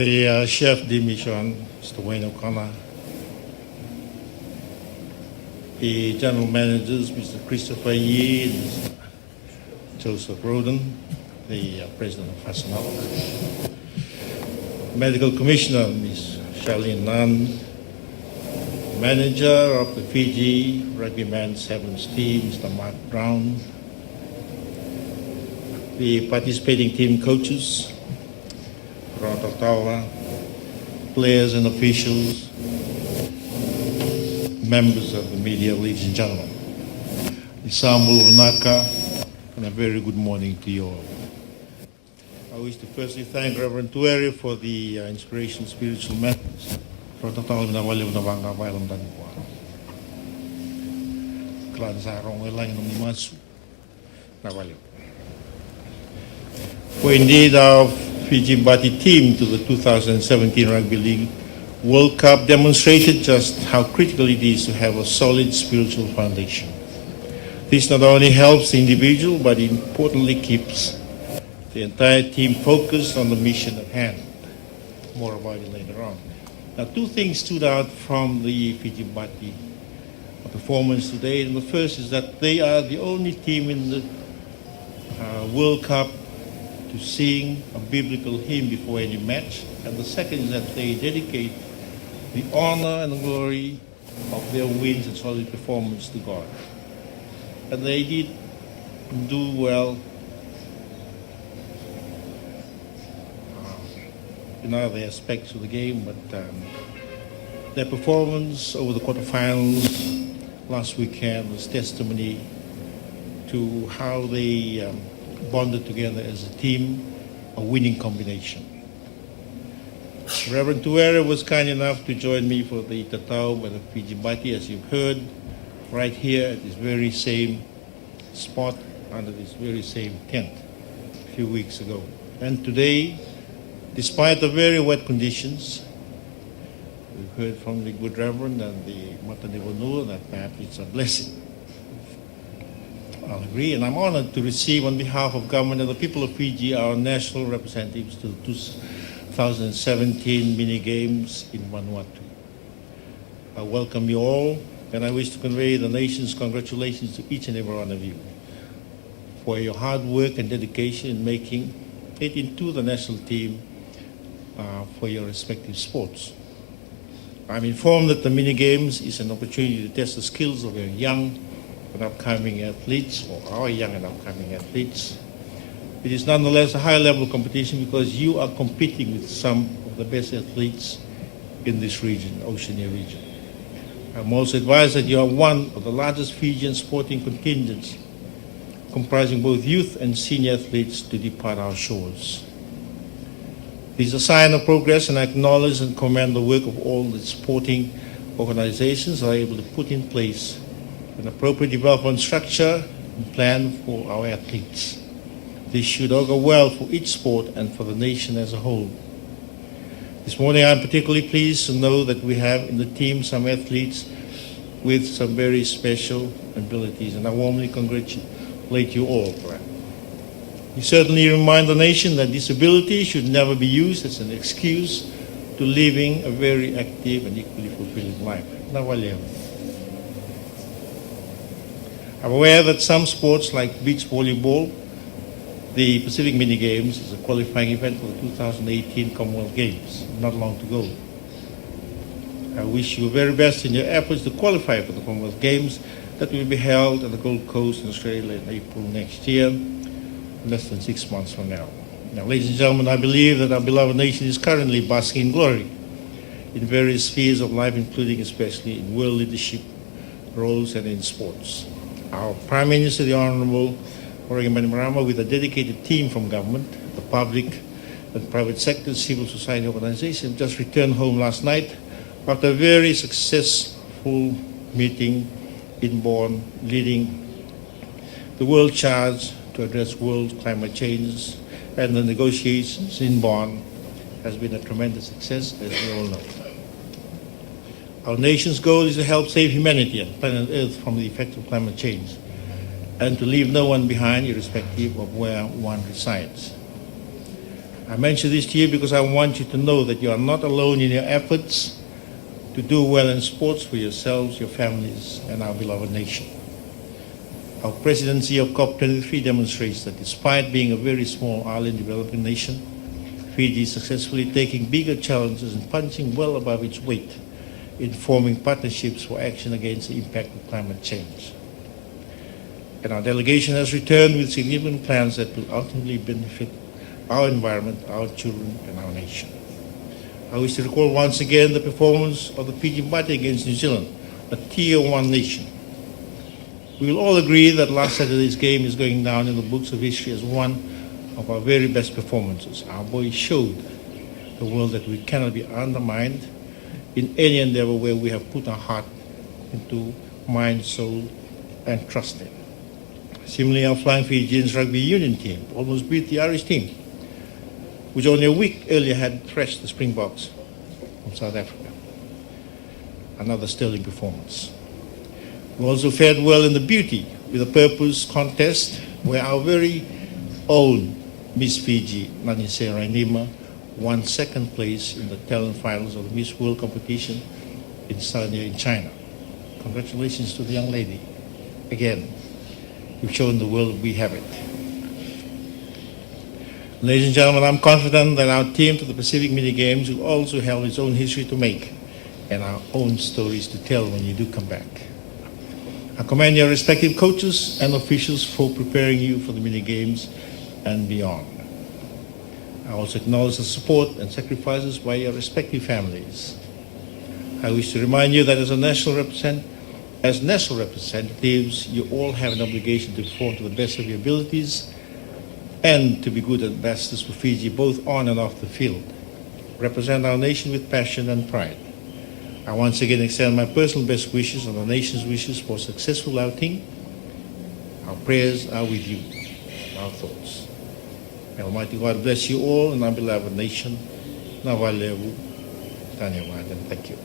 The chef de mission, Mr. Wayne O'Connor, the general managers, Mr. Christopher Yee and Mr. Joseph Roden, the president of Vanuatu, medical commissioner, Ms. Charlene Nunn, manager of the Fiji rugby men's sevens team, Mr. Mark Brown, the participating team coaches, i-Tatau, players and officials, members of the media, ladies and gentlemen. Isambul Vanaka, and a very good morning to you all. I wish to firstly thank Reverend Tuere for the inspiration spiritual methods. i-Tatau na wale na banga bailam dan kwa. Klan sa rong elang ng masu na wale. For indeed our Fiji Bati team to the 2017 Rugby League World Cup demonstrated just how critical it is to have a solid spiritual foundation. This not only helps the individual, but importantly keeps the entire team focused on the mission at hand. More about it later on. Now, two things stood out from the Fiji Bati performance today. And the first is that they are the only team in the World Cup to sing a biblical hymn before any match. And the second is that they dedicate the honor and the glory of their wins and solid performance to God. And they did do well in other aspects of the game, but their performance over the quarterfinals last weekend was testimony to how they bonded together as a team, a winning combination. Reverend Tuere was kind enough to join me for the i-Tatau by the Fiji Bati, as you've heard, right here at this very same spot, under this very same tent a few weeks ago. And today, despite the very wet conditions, we've heard from the good Reverend and the Matanivonu that perhaps it's a blessing. I'll agree, and I'm honored to receive on behalf of government and the people of Fiji our national representatives to the 2017 mini games in Vanuatu. I welcome you all, and I wish to convey the nation's congratulations to each and every one of you for your hard work and dedication in making it into the national team for your respective sports. I'm informed that the mini games is an opportunity to test the skills of your young and upcoming athletes, or our young and upcoming athletes. It is nonetheless a high-level competition because you are competing with some of the best athletes in this region, Oceania region. I'm also advised that you are one of the largest Fijian sporting contingents, comprising both youth and senior athletes to depart our shores. This is a sign of progress, and I acknowledge and commend the work of all the sporting organizations that are able to put in place an appropriate development structure and plan for our athletes. This should augur well for each sport and for the nation as a whole. This morning I'm particularly pleased to know that we have in the team some athletes with some very special abilities, and I warmly congratulate you all for that. You certainly remind the nation that disability should never be used as an excuse to living a very active and equally fulfilling life. I'm aware that some sports like beach volleyball, the Pacific Mini Games is a qualifying event for the 2018 Commonwealth Games, not long to go. I wish you the very best in your efforts to qualify for the Commonwealth Games that will be held at the Gold Coast in Australia in April next year, less than 6 months from now. Now, ladies and gentlemen, I believe that our beloved nation is currently basking in glory in various spheres of life, including especially in world leadership roles and in sports. Our Prime Minister, the Honorable Oregon Manimarama, with a dedicated team from government, the public and private sector, civil society organizations, just returned home last night after a very successful meeting in Borron, leading the world charge to address world climate change, and the negotiations in Borron has been a tremendous success, as we all know. Our nation's goal is to help save humanity and planet Earth from the effects of climate change, and to leave no one behind, irrespective of where one resides. I mention this to you because I want you to know that you are not alone in your efforts to do well in sports for yourselves, your families, and our beloved nation. Our presidency of COP23 demonstrates that despite being a very small island developing nation, Fiji is successfully taking bigger challenges and punching well above its weight in forming partnerships for action against the impact of climate change. And our delegation has returned with significant plans that will ultimately benefit our environment, our children, and our nation. I wish to recall once again the performance of the Fiji party against New Zealand, a Tier 1 nation. We will all agree that last Saturday's game is going down in the books of history as one of our very best performances. Our boys showed the world that we cannot be undermined in any endeavor where we have put our heart into mind, soul, and trust in. Similarly, our Flying Fijians rugby union team almost beat the Irish team, which only a week earlier had thrashed the Springboks from South Africa. Another sterling performance. We also fared well in the Beauty with a Purpose contest where our very own Miss Fiji, Nanise Rainima, won second place in the talent finals of the Miss World competition in Sanya in China. Congratulations to the young lady. Again, you've shown the world we have it. Ladies and gentlemen, I'm confident that our team to the Pacific Mini Games will also have its own history to make and our own stories to tell when you do come back. I commend your respective coaches and officials for preparing you for the Mini Games and beyond. I also acknowledge the support and sacrifices by your respective families. I wish to remind you that as national representatives, you all have an obligation to perform to the best of your abilities and to be good ambassadors for Fiji, both on and off the field. Represent our nation with passion and pride. I once again extend my personal best wishes and the nation's wishes for a successful outing. Our prayers are with you, our thoughts. May Almighty God bless you all in our beloved nation. Navalevu, Tanyawad, and thank you.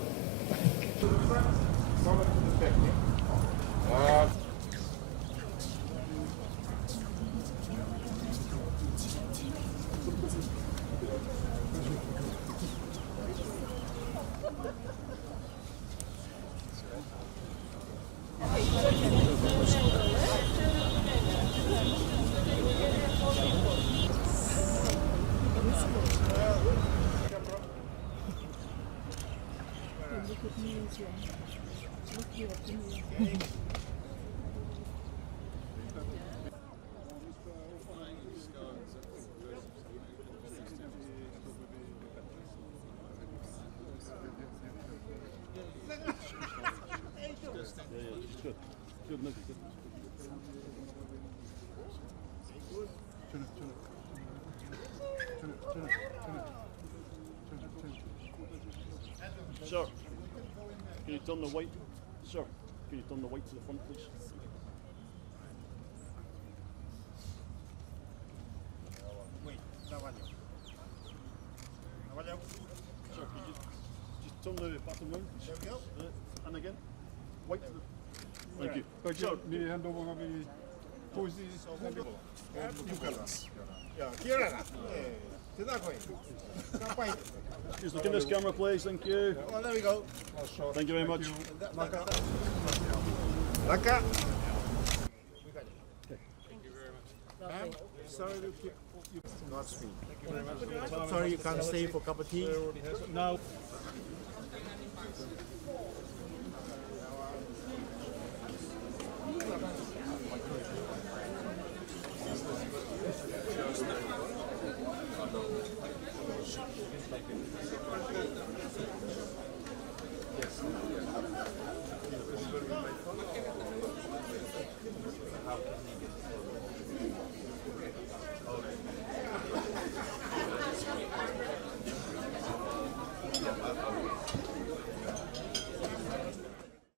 Sir, can you turn the white? Sir, can you turn the white to the front, please? Wait, Navalevu. Sir, can you just turn the bottom round? There we go. And again. White to the... Thank you. Sir, Sir, just look in this camera, please. Thank you. Oh, there we go. Thank you very much. Laka. Sorry to keep you. Godspeed. Sorry you can't stay for a cup of tea. No.